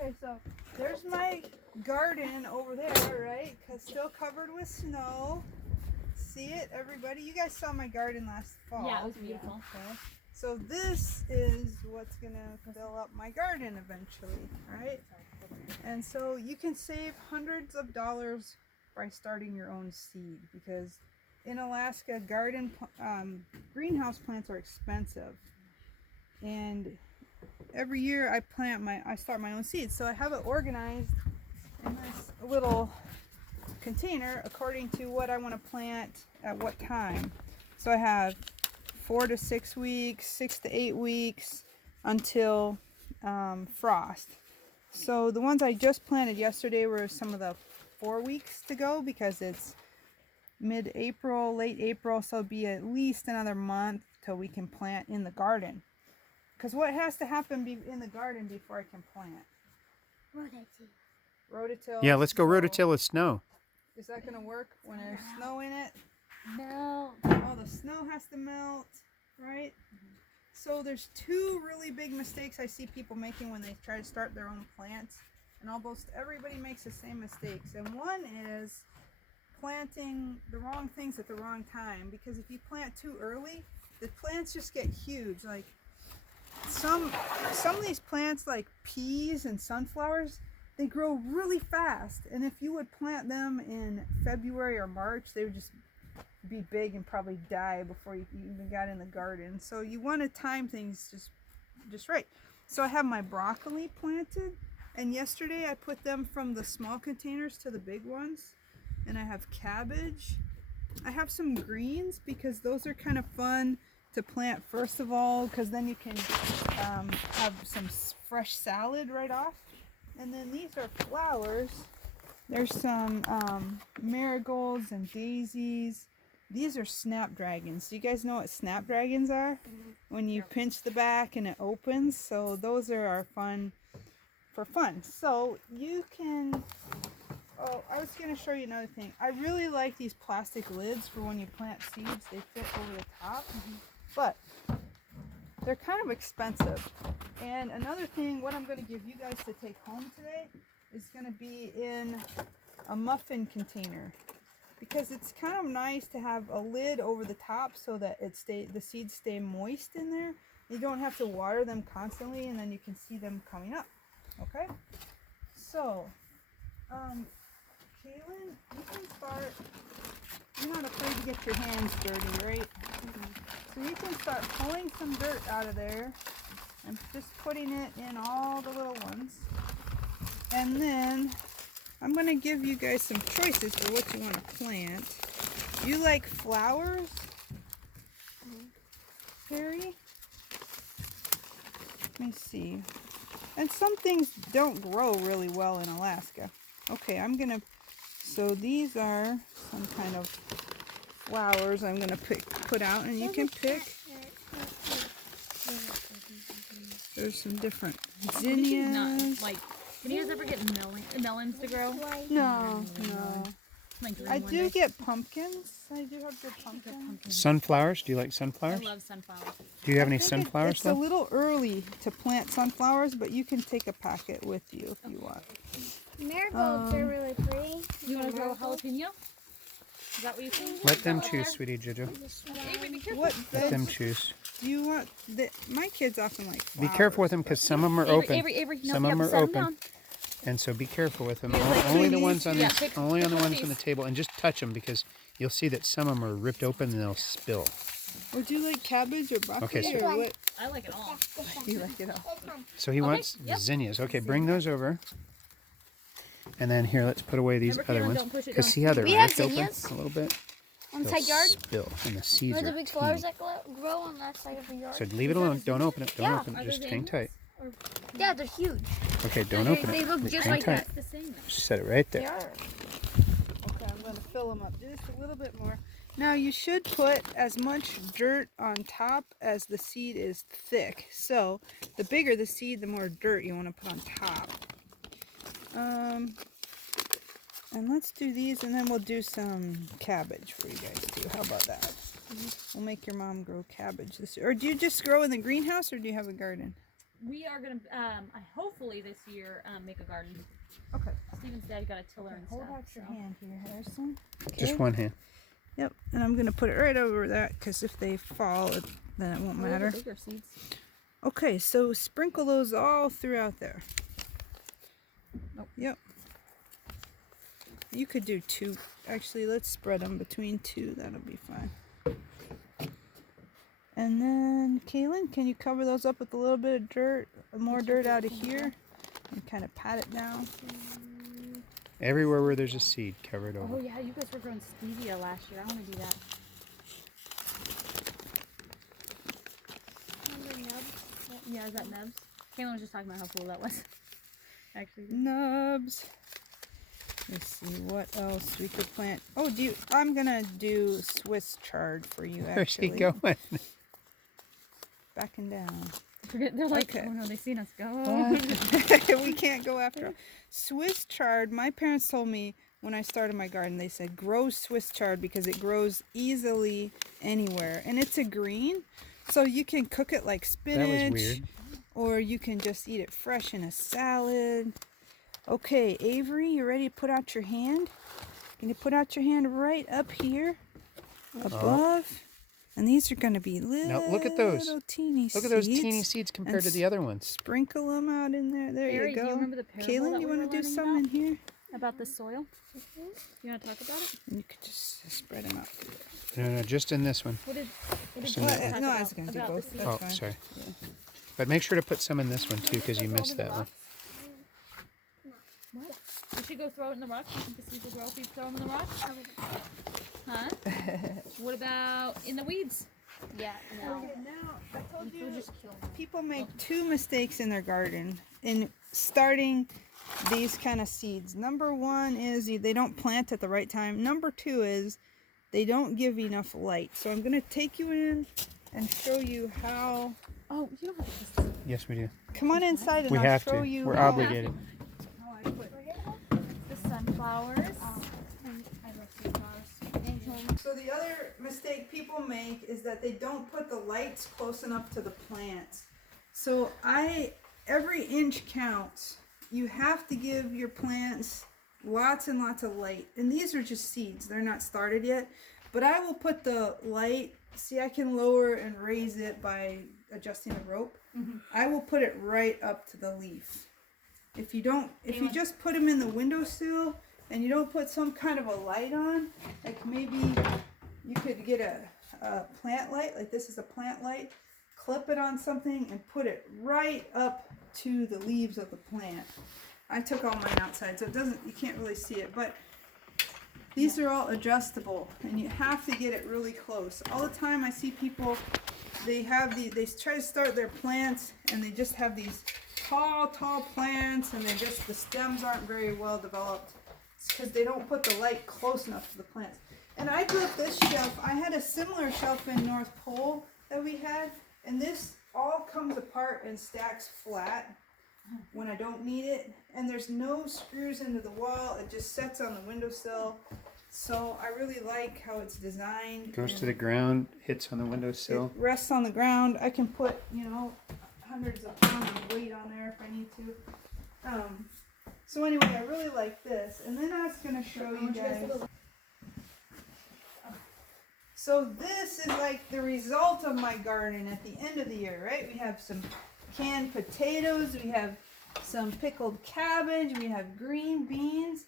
Okay, so there's my garden over there, right? Cause still covered with snow. See it, everybody? You guys saw my garden last fall. Yeah, it was beautiful. Okay. So this is what's gonna fill up my garden eventually, right? And so you can save hundreds of dollars by starting your own seed, because in Alaska, greenhouse plants are expensive. And every year I start my own seeds. So I have it organized in this little container according to what I want to plant at what time. So I have 4 to 6 weeks, 6 to 8 weeks until frost. So the ones I just planted yesterday were some of the 4 weeks to go, because it's mid-April, late April, so it'll be at least another month till we can plant in the garden. Because what has to happen in the garden before I can plant? Rototill. Yeah, let's go rototill with snow. Is that going to work when there's snow in it? No. Oh, the snow has to melt, right? So there's 2 really big mistakes I see people making when they try to start their own plants. And almost everybody makes the same mistakes. And one is planting the wrong things at the wrong time. Because if you plant too early, the plants just get huge. Like some of these plants, like peas and sunflowers, they grow really fast. And if you would plant them in February or March, they would just be big and probably die before you even got in the garden. So you want to time things just right. So I have my broccoli planted, and yesterday I put them from the small containers to the big ones. And I have cabbage. I have some greens, because those are kind of fun to plant first of all, because then you can have some fresh salad right off. And then these are flowers. There's some marigolds and daisies. These are snapdragons. Do you guys know what snapdragons are? When you pinch the back and it opens. So those are fun. So you can, I was going to show you another thing. I really like these plastic lids for when you plant seeds. They fit over the top. But they're kind of expensive. And another thing, what I'm going to give you guys to take home today is going to be in a muffin container. Because it's kind of nice to have a lid over the top so that the seeds stay moist in there. You don't have to water them constantly, and then you can see them coming up. Okay? So, Kaylin, you can start. You're not afraid to get your hands dirty, right? So you can start pulling some dirt out of there and just putting it in all the little ones. And then I'm going to give you guys some choices for what you want to plant. You like flowers, Perry? Let me see. And some things don't grow really well in Alaska. Okay, so these are some kind of flowers I'm going to put out, and you can pick. There's some different zinnias. Can you guys ever get melons to grow? No. I do get pumpkins. I do have good pumpkins. Sunflowers? Do you like sunflowers? I love sunflowers. Do you have any sunflowers It's a little early to plant sunflowers, but you can take a packet with you if you want. Marigolds are really pretty. You want to grow jalapeno? Is that what you think? Let them choose, sweetie Jojo. What Let them choose. do you want? My kids often like flowers. Be careful with them, because some of them are open. Avery, Some of them are open. And so be careful with them. Only the ones on only on the ones on the table, and just touch them, because you'll see that some of them are ripped open and they'll spill. Would you like cabbage or broccoli Okay, or what? I like it all. You like it all. So he wants zinnias. Okay, bring those over. And then here, let's put away these other ones, because see how they're ripped open a little bit? On the They'll side yard? spill, and the seeds Are the are big flowers teeny. that grow on that side of the yard? So leave it alone. Don't open it. Don't open it. Just hang tight. Yeah, they're huge. Okay, don't open it. They look just hang like tight. that. Just set it right They there. are. Okay, I'm going to fill them up just a little bit more. Now you should put as much dirt on top as the seed is thick. So the bigger the seed, the more dirt you want to put on top. And let's do these, and then we'll do some cabbage for you guys too. How about that? We'll make your mom grow cabbage this year. Or do you just grow in the greenhouse, or do you have a garden? we are gonna hopefully this year make a garden. Okay. Steven's dad got a tiller and Hold stuff. out your so. hand here, Harrison. Just one hand. Yep, and I'm gonna put it right over that because if they fall, then it won't Oh, those are matter. bigger seeds. Okay, so sprinkle those all throughout there. Nope. Yep. You could do 2. Actually, let's spread them between 2. That'll be fine. And then, Kaylin, can you cover those up with a little bit of dirt, more dirt out of here, and kind of pat it down? Everywhere where there's a seed, cover it Oh over. yeah, you guys were growing stevia last year. I want to do that. Remember nubs? Yeah, is that nubs? Kaylin was just talking about how cool that was. Actually. Nubs. Let's see what else we could plant. Oh, I'm gonna do Swiss chard for you. Where's he Actually, going? backing down. They're like, Okay. oh no, they seen us go. We can't go after 'em. Swiss chard. My parents told me when I started my garden, they said grow Swiss chard because it grows easily anywhere, and it's a green, so you can cook it like spinach. That was weird. Or you can just eat it fresh in a salad. Okay, Avery, you ready to put out your hand? Can you put out your hand right up here, above? And these are going to be little, look at those. teeny Look at those seeds. teeny seeds compared to And the other ones. Sprinkle them out in there. There Barry, you do go. you remember the parable Kaylin, that you we want were to do learning some in here? about the soil? You want to talk about it? And you could just spread them out through there. No, just in this one. What did Just you in guys that talk No, I about, was going to do about both. the seeds? That's Oh, fine. sorry. Yeah. But make sure to put some in this one too, because you missed that one. What? We should go throw it in the rocks. You think the seeds will grow if we throw them in the rocks? Huh? What about in the weeds? Yeah, no. Okay, now, I told We'll you, just kill them. people make 2 mistakes in their garden in starting these kind of seeds. Number 1 is they don't plant at the right time. Number 2 is they don't give enough light. So I'm going to take you in and show you how. Oh, you don't have to. Yes, we do. Come on inside and We I'll have show to. you We're how, obligated. how I put. The sunflowers. I love sunflowers. So the other mistake people make is that they don't put the lights close enough to the plants. So every inch counts. You have to give your plants lots and lots of light. And these are just seeds. They're not started yet. But I will put the light, see I can lower and raise it by adjusting the rope. I will put it right up to the leaf. If you just put them in the windowsill and you don't put some kind of a light on, like maybe you could get a plant light, like this is a plant light, clip it on something and put it right up to the leaves of the plant. I took all mine outside, so you can't really see it, but these are all adjustable and you have to get it really close. All the time I see people, they try to start their plants and they just have these tall plants and the stems aren't very well developed. It's because they don't put the light close enough to the plants. And I built this shelf. I had a similar shelf in North Pole that we had, and this all comes apart and stacks flat when I don't need it. And there's no screws into the wall. It just sets on the windowsill. So I really like how it's designed. Goes to the ground, hits on the It windowsill. rests on the ground. I can put, hundreds of pounds of weight on there if I need to. So anyway, I really like this. And then I was going to show you guys. So this is like the result of my garden at the end of the year, right? We have some canned potatoes. We have some pickled cabbage. We have green beans.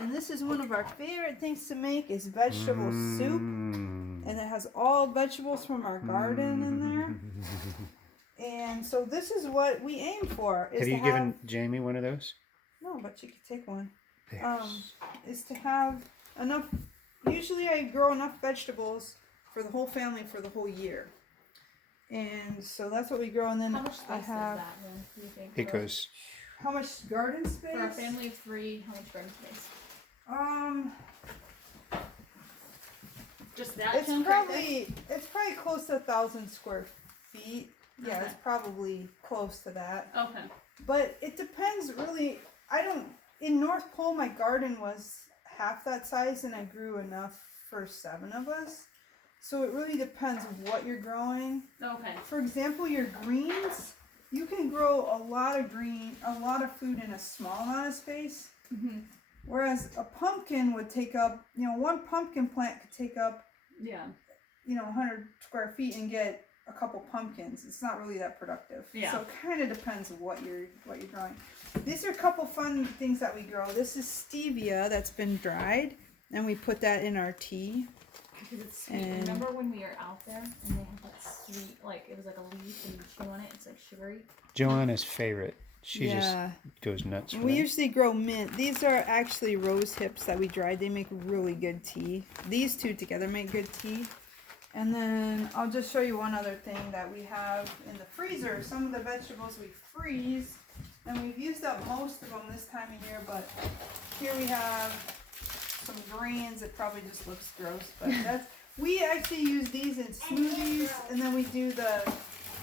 And this is one of our favorite things to make is vegetable soup. And it has all vegetables from our garden in there. And so this is what we aim for. Have you given Jamie one of those? No, but you could take one. Yes. Is to have enough. Usually I grow enough vegetables for the whole family for the whole year. And so that's what we grow. And then How much space I have. is that one, do you think? It goes. How much garden space? For a family of 3, how much garden space? Just that It's chunk right there? it's probably close to 1,000 square feet. Yeah, Okay. it's probably close to that. Okay. But it depends really. In North Pole, my garden was half that size and I grew enough for 7 of us. So it really depends what you're growing. Okay. For example, your greens, you can grow a lot of food in a small amount of space. Mm-hmm. Whereas a pumpkin would take up, one pumpkin plant could take up, Yeah. 100 square feet and get a couple pumpkins. It's not really that productive. Yeah. So it kind of depends on what you're growing. These are a couple fun things that we grow. This is stevia that's been dried, and we put that in our tea. Because it's sweet. And remember when we were out there and they had that sweet, like it was like a leaf and you chew on it, it's like sugary. Joanna's favorite. She Yeah. just goes nuts. We usually grow mint. These are actually rose hips that we dried. They make really good tea. These two together make good tea. And then I'll just show you one other thing that we have in the freezer. Some of the vegetables we freeze, and we've used up most of them this time of year, but here we have some greens. It probably just looks gross, but we actually use these in smoothies, and then we do the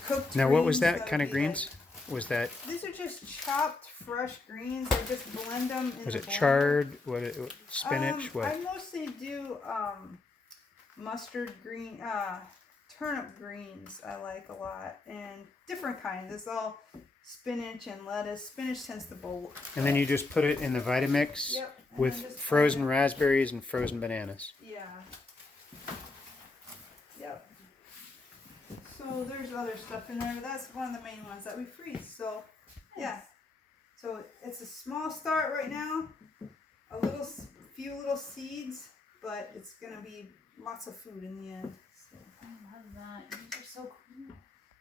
cooked Now, what was greens that kind of we greens? like. Was that, These are just chopped fresh greens. I just blend them in was the it blender. chard? Spinach? What? I mostly do mustard green, turnip greens I like a lot, and different kinds. It's all spinach and lettuce. Spinach tends to bowl. And then you just put it in the Vitamix Yep. and with then just frozen blend raspberries and frozen bananas. it. Yeah. Yep. So there's other stuff in there, but that's one of the main ones that we freeze. So yeah. So it's a small start right now. Few little seeds, but it's gonna be lots of food in the end. So. I love that. These are so cool.